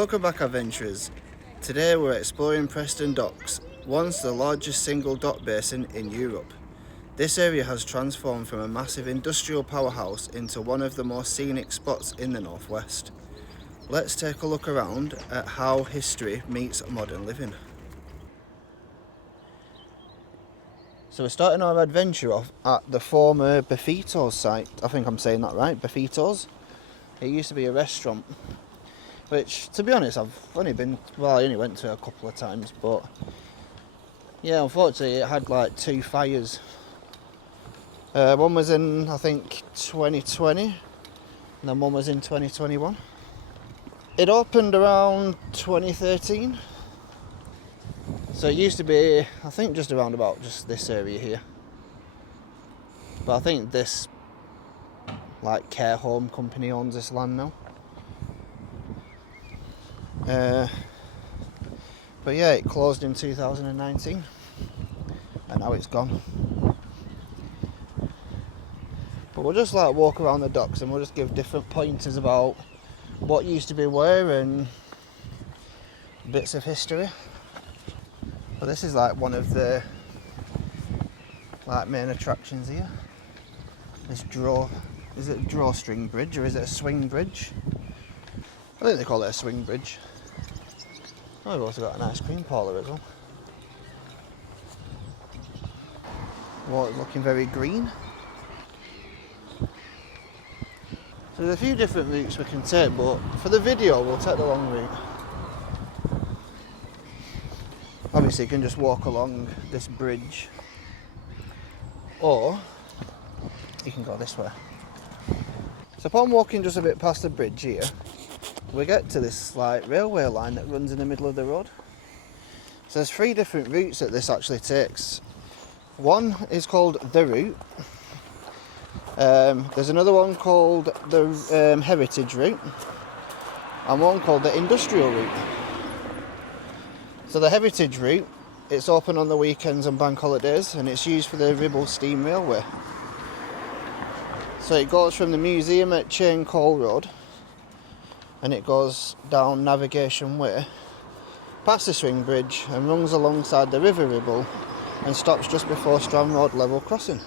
Welcome back, adventurers. Today we're exploring Preston Docks, once the largest single dock basin in Europe. This area has transformed from a massive industrial powerhouse into one of the more scenic spots in the northwest. Let's take a look around at how history meets modern living. So we're starting our adventure off at the former Befito's site. I think I'm saying that right, Befito's. It used to be a restaurant, which, to be honest, I only went to it a couple of times, but yeah, unfortunately it had like two fires. One was in, I think, 2020, and then one was in 2021. It opened around 2013, so it used to be, I think, just around about just this area here. But I think this like care home company owns this land now. But yeah, it closed in 2019 and now it's gone. But we'll just like walk around the docks and we'll just give different pointers about what used to be where and bits of history. But this is like one of the main attractions here. This is it a drawstring bridge or is it a swing bridge? I think they call it a swing bridge. Oh, we've also got an ice cream parlour as well. Water's looking very green. So there's a few different routes we can take, but for the video we'll take the long route. Obviously you can just walk along this bridge, or you can go this way. So upon walking just a bit past the bridge here, we get to this like railway line that runs in the middle of the road. So there's three different routes that this actually takes. One is called the route. There's another one called the heritage route, and one called the industrial route. So the heritage route, it's open on the weekends and bank holidays, and it's used for the Ribble steam railway. So it goes from the museum at Chain Coal Road, and it goes down Navigation Way, past the swing bridge, and runs alongside the River Ribble and stops just before Strand Road level crossing.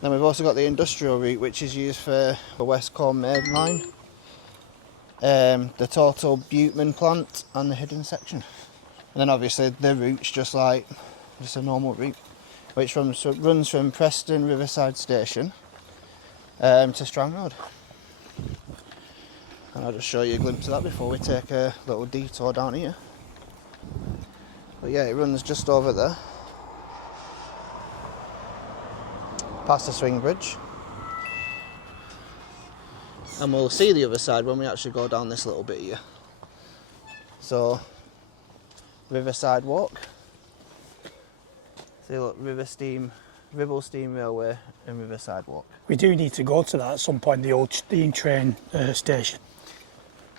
Then we've also got the industrial route, which is used for the West Combe Main Line, the Total Buteman plant and the hidden section. And then obviously the route's just a normal route, which runs from Preston Riverside Station to Strand Road. And I'll just show you a glimpse of that before we take a little detour down here. But yeah, it runs just over there, past the swing bridge. And we'll see the other side when we actually go down this little bit here. So, Riverside Walk. See, look, Ribble Steam Railway and Riverside Walk. We do need to go to that at some point, the old steam train station.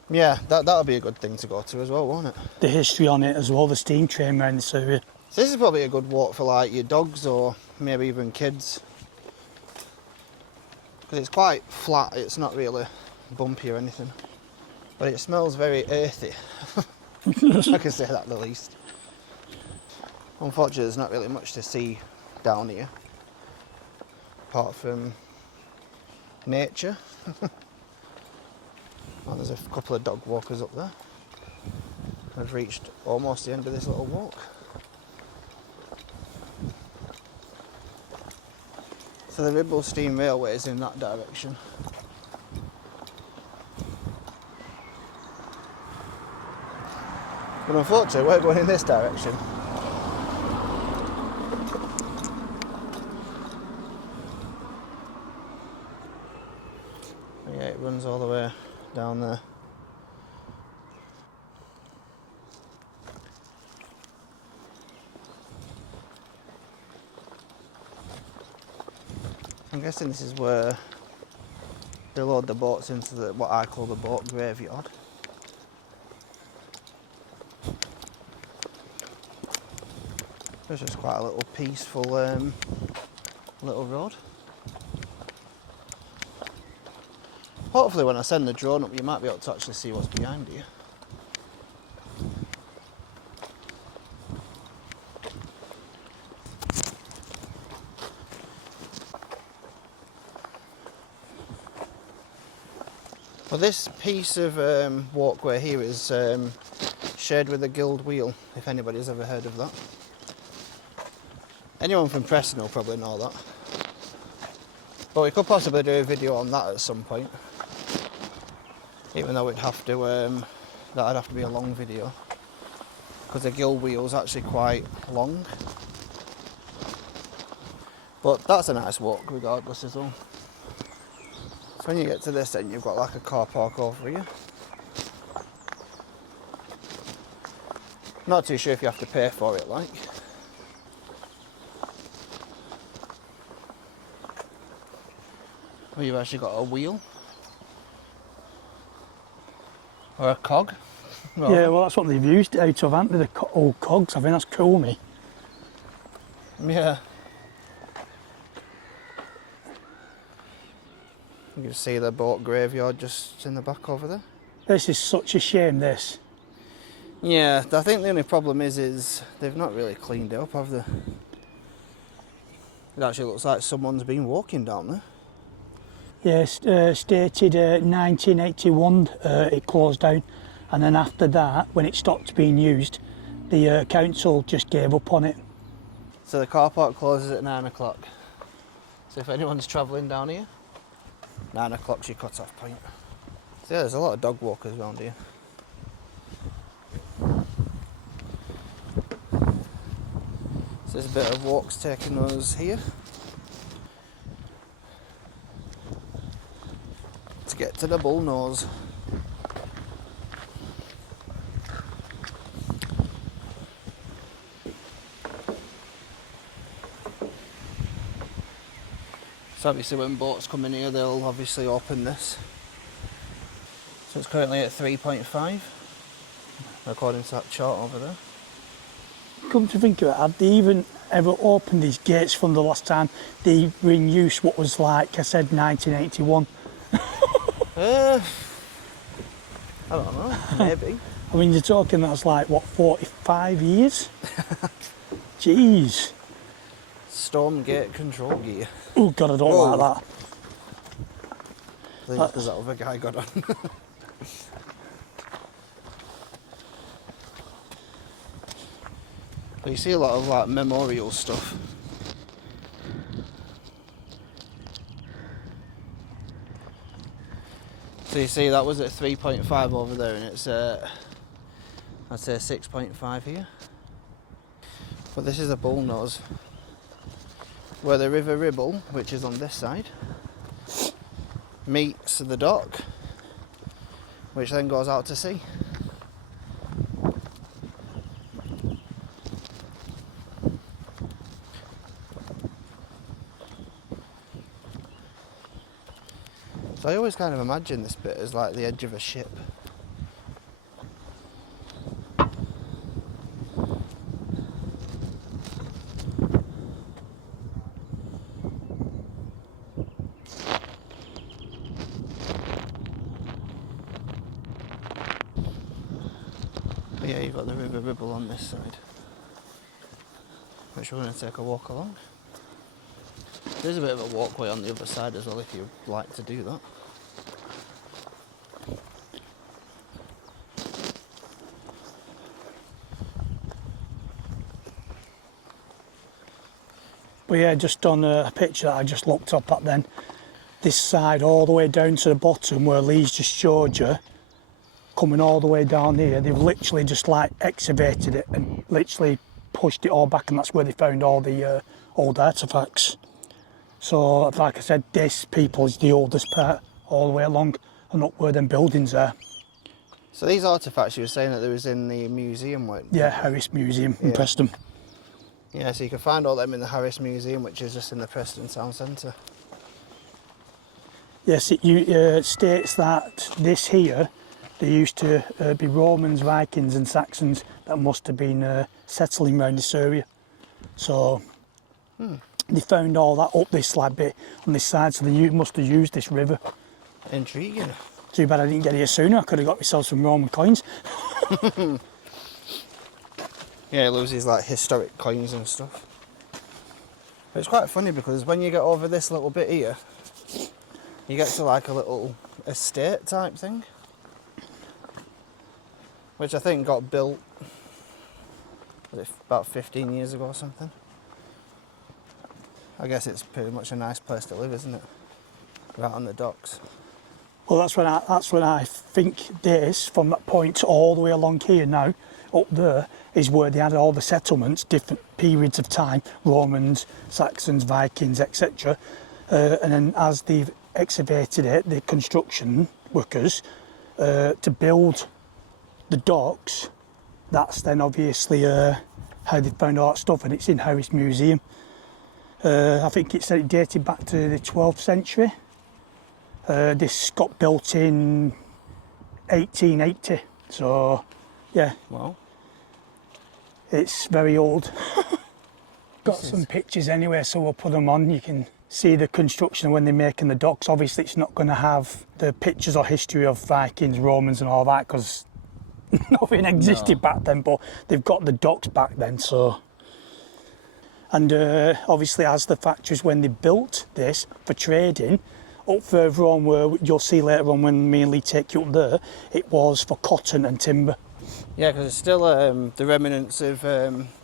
Yeah, that'll be a good thing to go to as well, won't it? The history on it as well, the steam train around this area. So this is probably a good walk for like your dogs or maybe even kids. Because it's quite flat, it's not really bumpy or anything. But it smells very earthy. I can say that at the least. Unfortunately, there's not really much to see down here, apart from nature. Oh, there's a couple of dog walkers up there. I've reached almost the end of this little walk. So the Ribble Steam Railway is in that direction. But unfortunately, we're going in this direction. Yeah, it runs all the way down there. I'm guessing this is where they load the boats into what I call the boat graveyard. It's just quite a little peaceful little road. Hopefully when I send the drone up you might be able to actually see what's behind you. Well, this piece of walkway here is shared with a guild wheel, if anybody's ever heard of that. Anyone from Preston will probably know that. But we could possibly do a video on that at some point. Even though it'd have to, that'd have to be a long video. Because the guild wheel's actually quite long. But that's a nice walk regardless as well. So when you get to this end, you've got like a car park over here. Not too sure if you have to pay for it, like. Well, you've actually got a wheel. Or a cog. Well, yeah, well that's what they've used it out of, haven't they? The old cogs. I think that's cool, me. Yeah. You can see the boat graveyard just in the back over there. This is such a shame, this. Yeah, I think the only problem is they've not really cleaned it up, have they? It actually looks like someone's been walking down there. Yes, stated 1981 it closed down, and then after that, when it stopped being used, the council just gave up on it. So the car park closes at 9 o'clock. So if anyone's travelling down here, 9 o'clock's your cut-off point. So yeah, there's a lot of dog walkers around here. So there's a bit of walks taking us here. To get to the bull nose. So obviously when boats come in here they'll obviously open this. So it's currently at 3.5 according to that chart over there. Come to think of it, have they even ever opened these gates from the last time they were in use, what was like I said 1981? I don't know, maybe. I mean, you're talking that's like, what, 45 years? Jeez. Storm gate control gear. Oh God, I don't Whoa. like that. I think because that other guy got on. But you see a lot of like memorial stuff. So you see that was at 3.5 over there and it's at, I'd say 6.5 here. But this is a bullnose where the River Ribble, which is on this side, meets the dock, which then goes out to sea. So I always kind of imagine this bit as like the edge of a ship. But yeah, you've got the River Ribble on this side, which we're going to take a walk along. There's a bit of a walkway on the other side as well if you'd like to do that. But yeah, just on a picture that I just looked up at then, this side all the way down to the bottom where Lee's just showed you, coming all the way down here, they've literally just like excavated it and literally pushed it all back, and that's where they found all the old artefacts. So like I said, this people is the oldest part all the way along and up where them buildings are. So these artefacts you were saying that there was in the museum, weren't they? Yeah, Harris Museum in Preston. Yeah, so you can find all them in the Harris Museum, which is just in the Preston Town Centre. Yes, it states that this here, there used to be Romans, Vikings and Saxons that must have been settling around this area. So they found all that up this slab bit on this side, so they must have used this river. Intriguing. Too bad I didn't get here sooner. I could have got myself some Roman coins. Yeah, it loses like historic coins and stuff. But it's quite funny because when you get over this little bit here, you get to like a little estate type thing, which I think got built about 15 years ago or something. I guess it's pretty much a nice place to live, isn't it? Right on the docks. Well, that's when I think this, from that point all the way along here now, up there, is where they had all the settlements, different periods of time, Romans, Saxons, Vikings, etc. And then as they've excavated it, the construction workers, to build the docks, that's then obviously how they found all that stuff, and it's in Harris Museum. I think it said it dated back to the 12th century. This got built in 1880, so yeah. Wow. It's very old. Got some pictures anyway, so we'll put them on. You can see the construction when they're making the docks. Obviously it's not going to have the pictures or history of Vikings, Romans and all that, because nothing existed back then, but they've got the docks back then, so. And obviously as the factories, when they built this for trading, up further on where you'll see later on when me and Lee take you up there, it was for cotton and timber. Yeah, because it's still the remnants of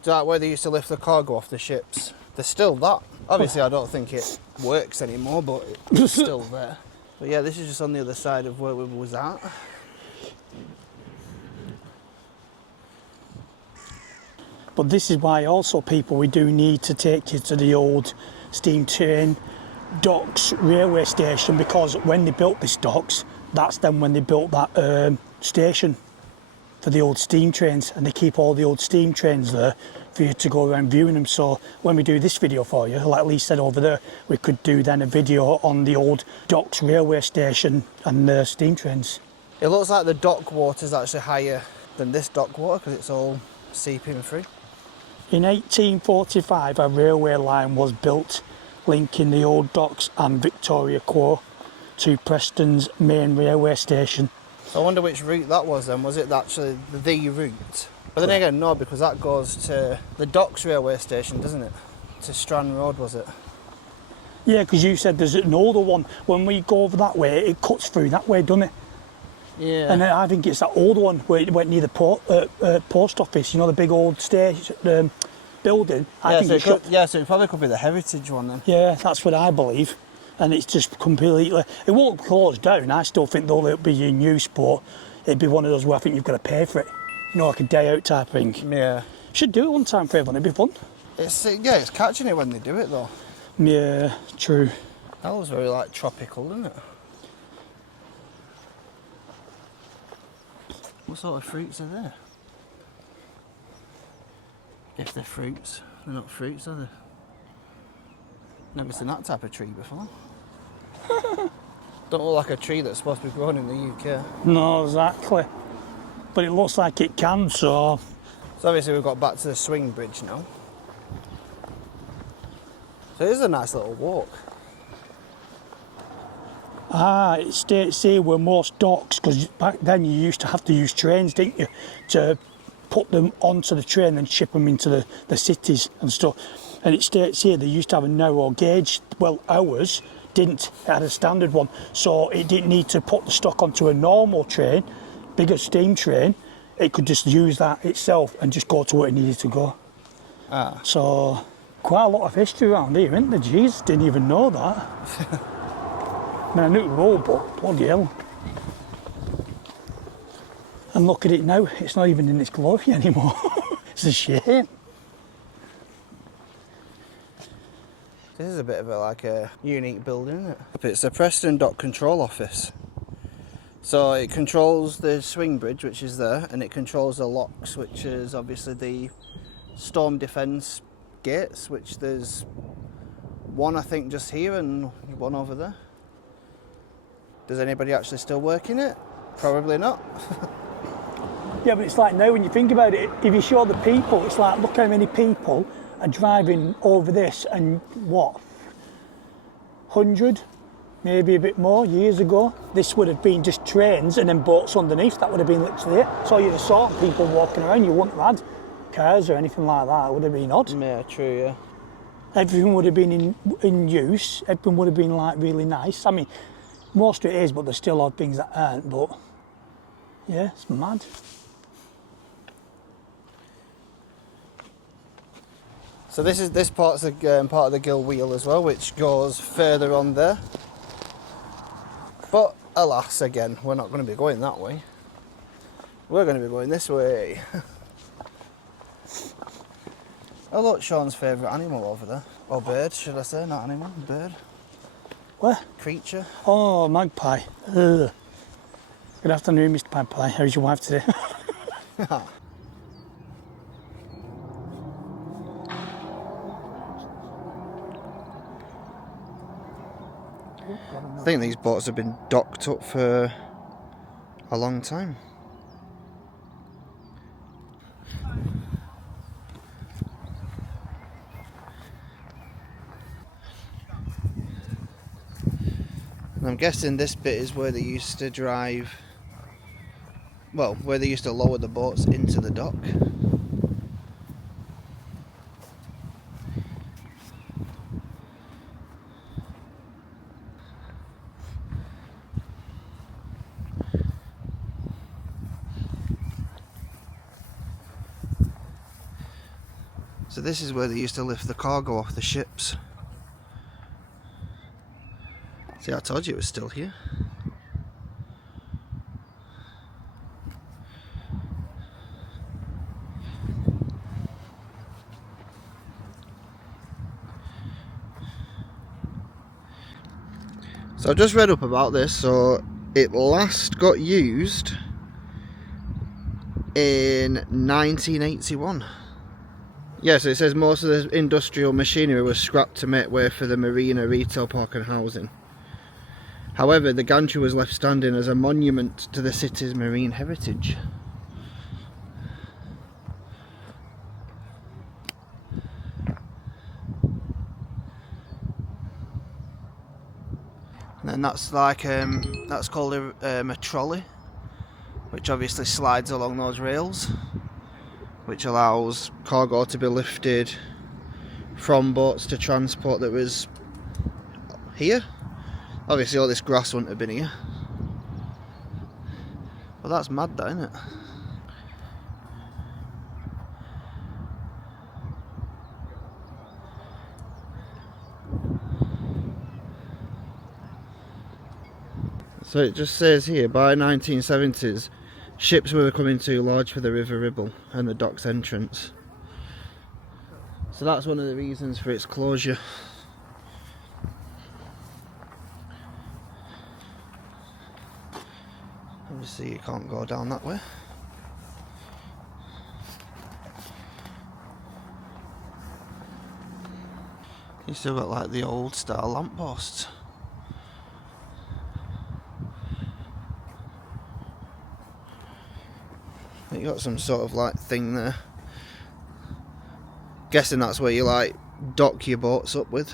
like where they used to lift the cargo off the ships. There's still that. Obviously I don't think it works anymore, but it's still there. But yeah, this is just on the other side of where we was at. But this is why also, people, we do need to take you to the old steam train docks railway station, because when they built this docks, that's then when they built that station for the old steam trains, and they keep all the old steam trains there for you to go around viewing them. So when we do this video for you, like Lee said over there, we could do then a video on the old docks railway station and the steam trains. It looks like the dock water is actually higher than this dock water because it's all seeping through. In 1845, a railway line was built linking the old docks and Victoria Quay to Preston's main railway station. So I wonder which route that was then. Was it actually the route? But then again, no, because that goes to the Docks railway station, doesn't it? To Strand Road, was it? Yeah, because you said there's an older one. When we go over that way, it cuts through that way, doesn't it? Yeah. And I think it's that old one where it went near the post office, you know, the big old station building. So it probably could be the heritage one then. Yeah, that's what I believe. And it's just completely, it won't close down. I still think they'll be in use, but it'd be one of those where I think you've got to pay for it. You know, like a day out type thing. Yeah. Should do it one time for everyone, it'd be fun. It's catching it when they do it though. Yeah, true. That was very like tropical, isn't it? What sort of fruits are there? If they're fruits, they're not fruits, are they? Never seen that type of tree before. Don't look like a tree that's supposed to be grown in the UK. No, exactly. But it looks like it can, so... So obviously we've got back to the swing bridge now. So it is a nice little walk. Ah, it states here where most docks, because back then you used to have to use trains, didn't you, to put them onto the train and ship them into the cities and stuff. And it states here they used to have a narrow gauge. Well, ours didn't. It had a standard one, so it didn't need to put the stock onto a normal train, bigger steam train. It could just use that itself and just go to where it needed to go. Ah. So quite a lot of history around here, isn't there? Jeez, didn't even know that. I mean, I knew it was old, but bloody hell. And look at it now, it's not even in its glory anymore. It's a shame. This is a bit of a unique building, isn't it? It's the Preston Dock Control Office. So it controls the swing bridge, which is there, and it controls the locks, which is obviously the storm defence gates, which there's one I think just here and one over there. Does anybody actually still work in it? Probably not. Yeah, but it's like now when you think about it, if you show the people, it's like, look how many people are driving over this, and what, 100, maybe a bit more years ago. This would have been just trains and then boats underneath. That would have been literally it. So you'd have saw people walking around. You wouldn't have had cars or anything like that. It would have been odd. Yeah, true, yeah. Everything would have been in use. Everything would have been like really nice. I mean, most of it is, but there's still odd things that aren't. But yeah, it's mad. So this part's part of the gill wheel as well, which goes further on there. But alas, again, we're not going to be going that way. We're going to be going this way. Oh look, Sean's favourite animal over there. Or bird, should I say, not animal, bird. Where? Creature. Oh, magpie. Ugh. Good afternoon, Mr. Magpie. How's your wife today? I think these boats have been docked up for a long time. And I'm guessing this bit is where they used to drive, well, where they used to lower the boats into the dock. So this is where they used to lift the cargo off the ships. See, I told you it was still here. So I've just read up about this. So it last got used in 1981. Yes, it says most of the industrial machinery was scrapped to make way for the marina, retail park and housing. However, the gantry was left standing as a monument to the city's marine heritage. And then that's like that's called a trolley, which obviously slides along those rails, which allows cargo to be lifted from boats to transport that was here. Obviously all this grass wouldn't have been here. Well, that's mad that, isn't it? So it just says here, by 1970s, ships were becoming too large for the River Ribble and the dock's entrance. So that's one of the reasons for its closure. Obviously you can't go down that way. You still got like the old style lampposts. You got some sort of like thing there. Guessing that's where you like dock your boats up with.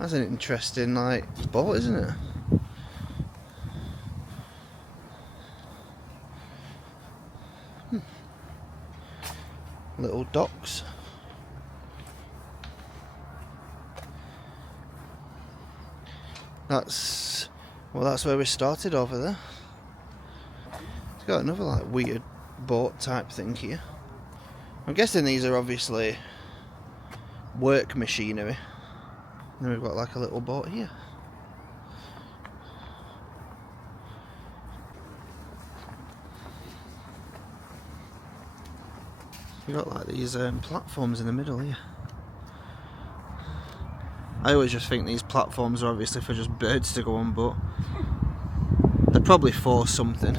That's an interesting like boat, isn't it? Little docks. That's where we started over there. It's got another like weird boat type thing here. I'm guessing these are obviously work machinery. And then we've got like a little boat here. You've got like these platforms in the middle here. I always just think these platforms are obviously for just birds to go on, but they're probably for something.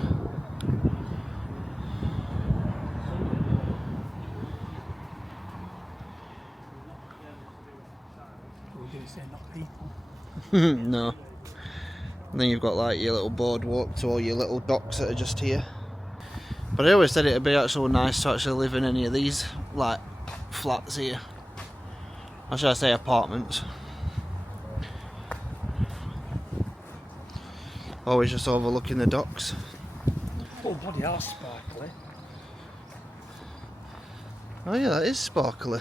No. And then you've got like your little boardwalk to all your little docks that are just here. But I always said it'd be actually nice to actually live in any of these like flats here. Or should I say apartments? Always just overlooking the docks. Oh, bloody hell, sparkly. Oh yeah, that is sparkly.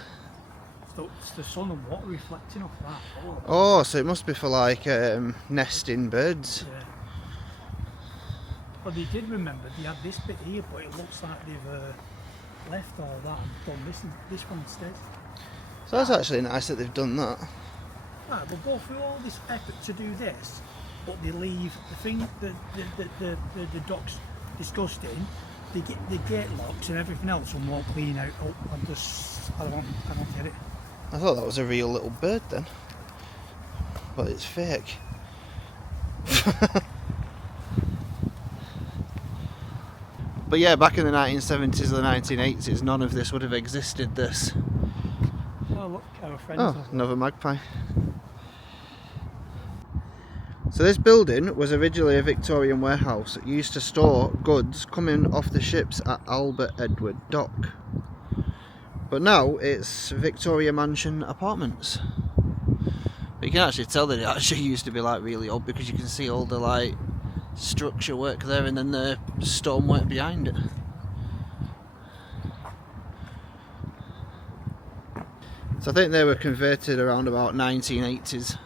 So it's the sun and water reflecting off that. Oh, so it must be for like nesting birds. Yeah. Well, they did remember, they had this bit here, but it looks like they've left all that and done this one instead. So that's actually nice that they've done that. Right, we'll go through all this effort to do this, but they leave the thing, the docks disgusting, they get the gate locks and everything else and won't clean out. Oh, I don't get it. I thought that was a real little bird then. But it's fake. But yeah, back in the 1970s or the 1980s, none of this would have existed, this. Oh look, our friends. Oh, another magpie. So this building was originally a Victorian warehouse. It used to store goods coming off the ships at Albert Edward Dock. But now it's Victoria Mansion apartments. But you can actually tell that it actually used to be like really old because you can see all the like structure work there and then the stonework behind it. So I think they were converted around about 1980s.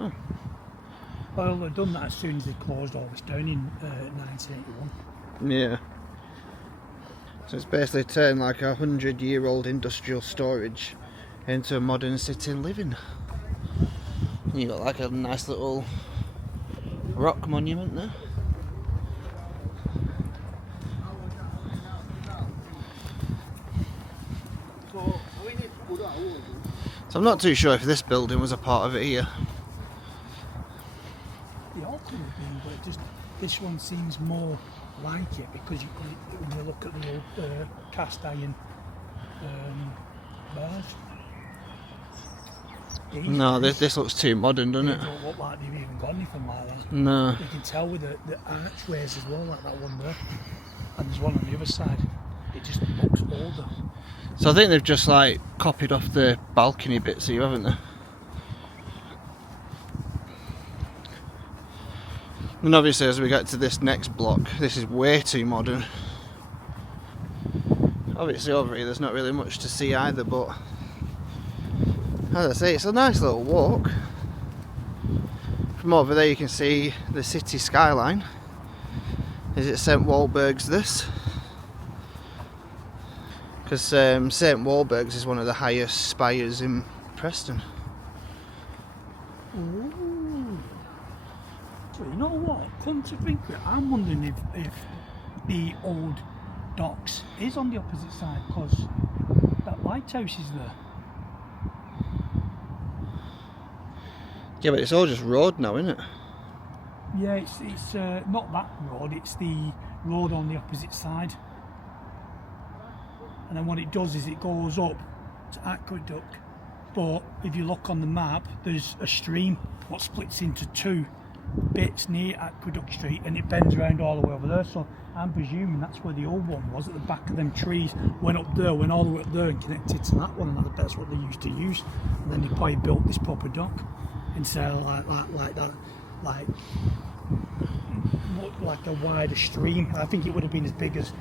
Oh. Well, they've done that as soon as they closed all this down in 1981. Yeah. So it's basically turned like 100-year-old industrial storage into a modern city living. You got like a nice little rock monument there. So I'm not too sure if this building was a part of it here. They all could have been, but just this one seems more like it because when you look at the old cast iron bars. No, this looks too modern, doesn't it? They don't look like they've even got anything like that. No. You can tell with the archways as well, like that one there. And there's one on the other side. It just looks older. So I think they've just like copied off the balcony bits here, haven't they? And obviously as we get to this next block, this is way too modern. Obviously over here there's not really much to see either, but as I say, it's a nice little walk. From over there you can see the city skyline. Is it St Walburg's this? Because St Walburg's is one of the highest spires in Preston. Ooh. So you know what? Come to think of it, I'm wondering if the old docks is on the opposite side because that lighthouse is there. Yeah, but it's all just road now, isn't it? Yeah, it's not that road, it's the road on the opposite side. And then what it does is it goes up to Aqueduct, but if you look on the map, there's a stream what splits into two bits near Aqueduct Street and it bends around all the way over there. So I'm presuming that's where the old one was, at the back of them trees, went up there, went all the way up there and connected to that one, and I bet that's what they used to use. And then they probably built this proper dock instead of like that, like a wider stream. I think it would have been as big as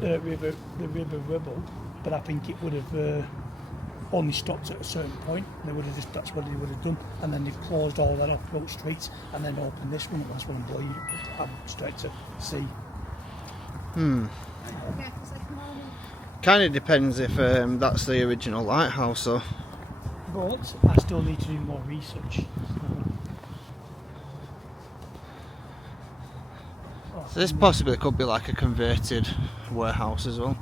the River Ribble, but I think it would have only stopped at a certain point. They would have just, that's what they would have done, and then they've closed all that off, built streets, and then opened this one. That's what I'm straight to see. Kind of depends if that's the original lighthouse, or. But I still need to do more research. So this possibly could be like a converted warehouse as well.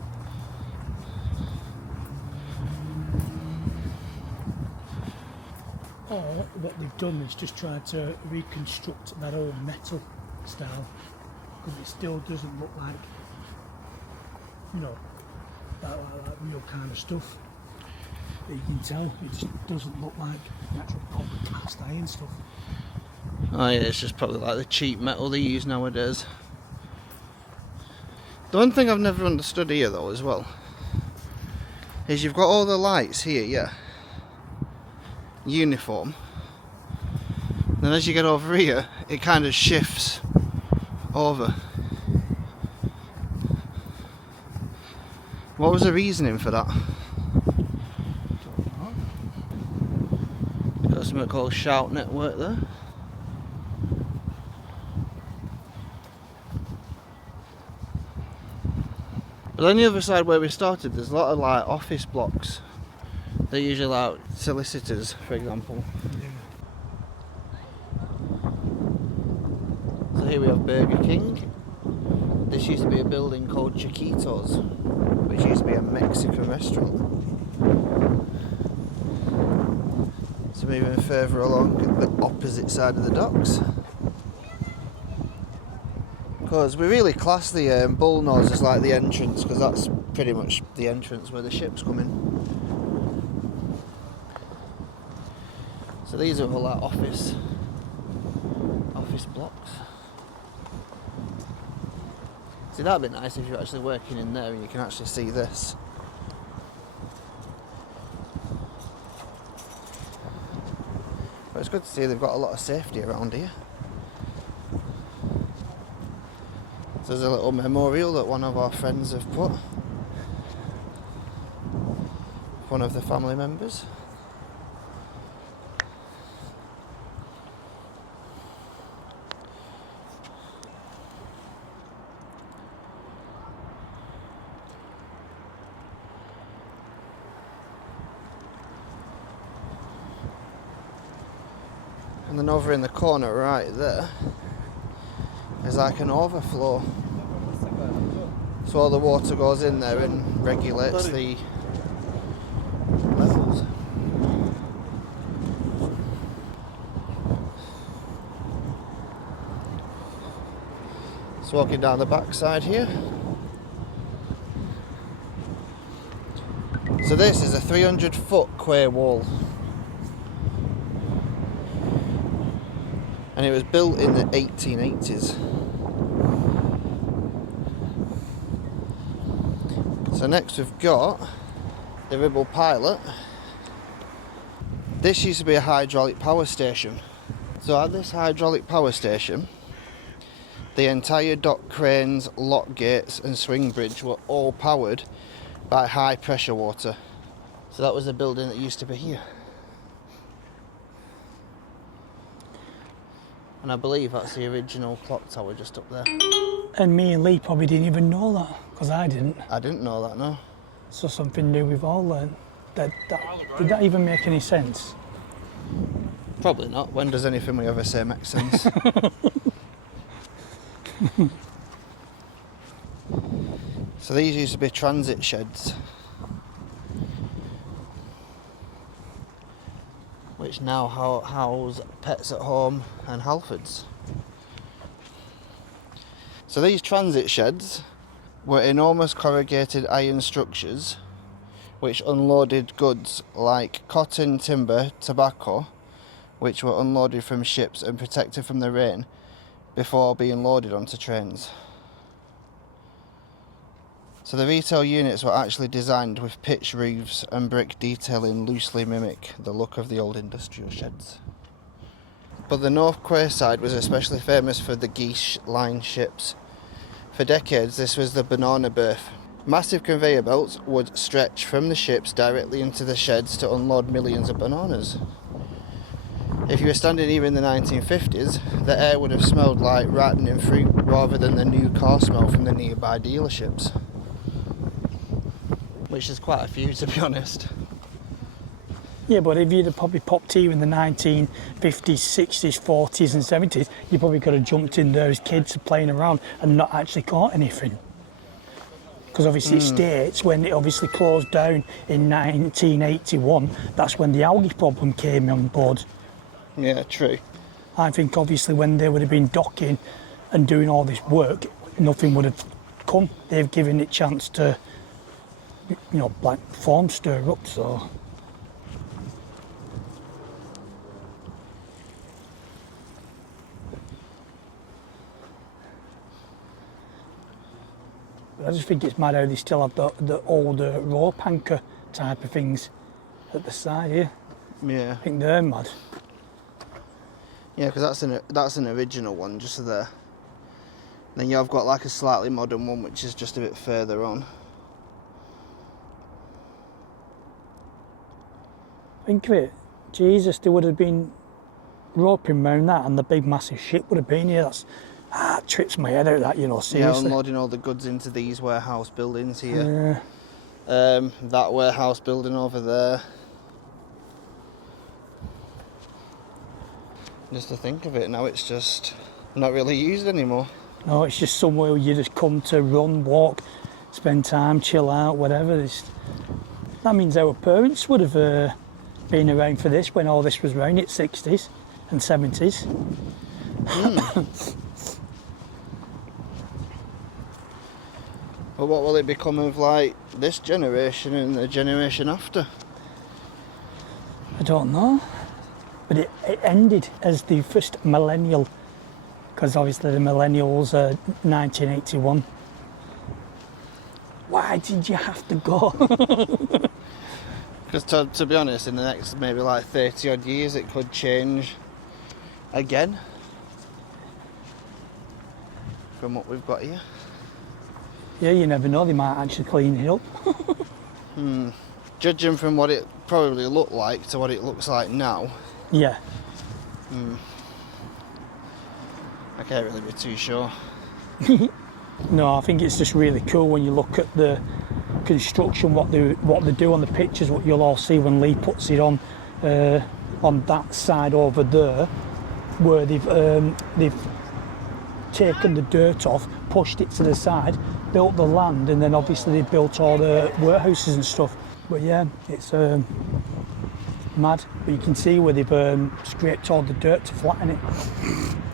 Or what they've done is just tried to reconstruct that old metal style, because it still doesn't look like, you know, that real kind of stuff. But you can tell it just doesn't look like the actual proper cast iron stuff. Oh yeah, it's just probably like the cheap metal they use nowadays. The one thing I've never understood here though as well is you've got all the lights here, yeah, uniform. Then as you get over here, it kind of shifts over. What was the reasoning for that? Got something called Shout Network there. But on the other side where we started, there's a lot of like office blocks. They're usually like solicitors, for example. So here we have Burger King. This used to be a building called Chiquitos, which used to be a Mexican restaurant. So moving further along the opposite side of the docks. Because we really class the bullnose as like the entrance, because that's pretty much the entrance where the ships come in. So these are all like office blocks. See, that'd be nice if you're actually working in there and you can actually see this. But it's good to see they've got a lot of safety around here. So there's a little memorial that one of our friends have put. One of the family members. And then over in the corner right there is like an overflow. So all the water goes in there and regulates the levels. So walking down the backside here. So this is a 300-foot quay wall. And it was built in the 1880s. So next we've got the Ribble Pilot. This used to be a hydraulic power station. So at this hydraulic power station, the entire dock cranes, lock gates and swing bridge were all powered by high pressure water. So that was the building that used to be here. And I believe that's the original clock tower just up there. And me and Lee probably didn't even know that, because I didn't. I didn't know that, no. So something new we've all learned. Did that even make any sense? Probably not. When does anything we ever say make sense? So these used to be transit sheds, which now house Pets at Home and Halfords. So these transit sheds were enormous corrugated iron structures which unloaded goods like cotton, timber, tobacco, which were unloaded from ships and protected from the rain before being loaded onto trains. So the retail units were actually designed with pitch roofs and brick detailing loosely mimic the look of the old industrial sheds. But the North Quay side was especially famous for the geese line ships. For decades this was the banana berth. Massive conveyor belts would stretch from the ships directly into the sheds to unload millions of bananas. If you were standing here in the 1950s, the air would have smelled like ripening fruit rather than the new car smell from the nearby dealerships. Which is quite a few, to be honest. Yeah, but if you'd have probably popped here in the 1950s, 60s, 40s and 70s, you probably could have jumped in there as kids playing around and not actually caught anything. Because obviously it states when it obviously closed down in 1981, that's when the algae problem came on board. Yeah, true. I think obviously when they would have been docking and doing all this work, nothing would have come. They've given it chance to, you know, like form stir up, so. But I just think it's mad how they still have the older rope anchor type of things at the side here. Yeah. I think they're mad. Yeah, because that's an original one just there. Then you've got like a slightly modern one which is just a bit further on. Think of it, Jesus, there would have been roping around that and the big massive ship would have been here. That trips my head out, that, you know, seriously. Yeah, unloading all the goods into these warehouse buildings here. That warehouse building over there. Just to think of it, now it's just not really used anymore. No, it's just somewhere you just come to run, walk, spend time, chill out, whatever. That means our parents would have been around for this when all this was around, in 60s and 70s. But what will it become of like this generation and the generation after? I don't know. But it ended as the first millennial, because obviously the millennials are 1981. Why did you have to go? Because to be honest, in the next maybe like 30 odd years it could change again from what we've got here. Yeah, you never know, they might actually clean it up. Judging from what it probably looked like to what it looks like now, Yeah. I can't really be too sure. No, I think it's just really cool when you look at the construction, what they do on the pictures, what you'll all see when Lee puts it on that side over there, where they've taken the dirt off, pushed it to the side, built the land, and then obviously they built all the warehouses and stuff. But yeah, it's mad. But you can see where they've scraped all the dirt to flatten it.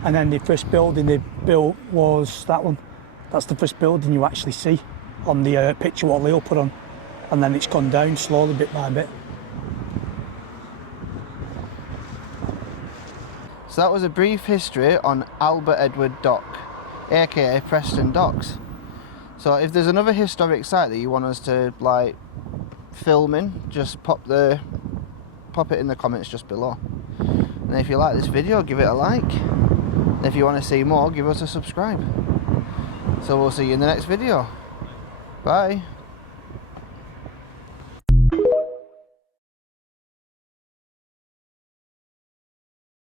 And then the first building they built was that one. That's the first building you actually see on the picture what Leo put on. And then it's gone down slowly, bit by bit. So that was a brief history on Albert Edward Dock, aka Preston Docks. So if there's another historic site that you want us to like film in, just pop it in the comments just below. And if you like this video, give it a like. And if you want to see more, give us a subscribe. So we'll see you in the next video. Bye.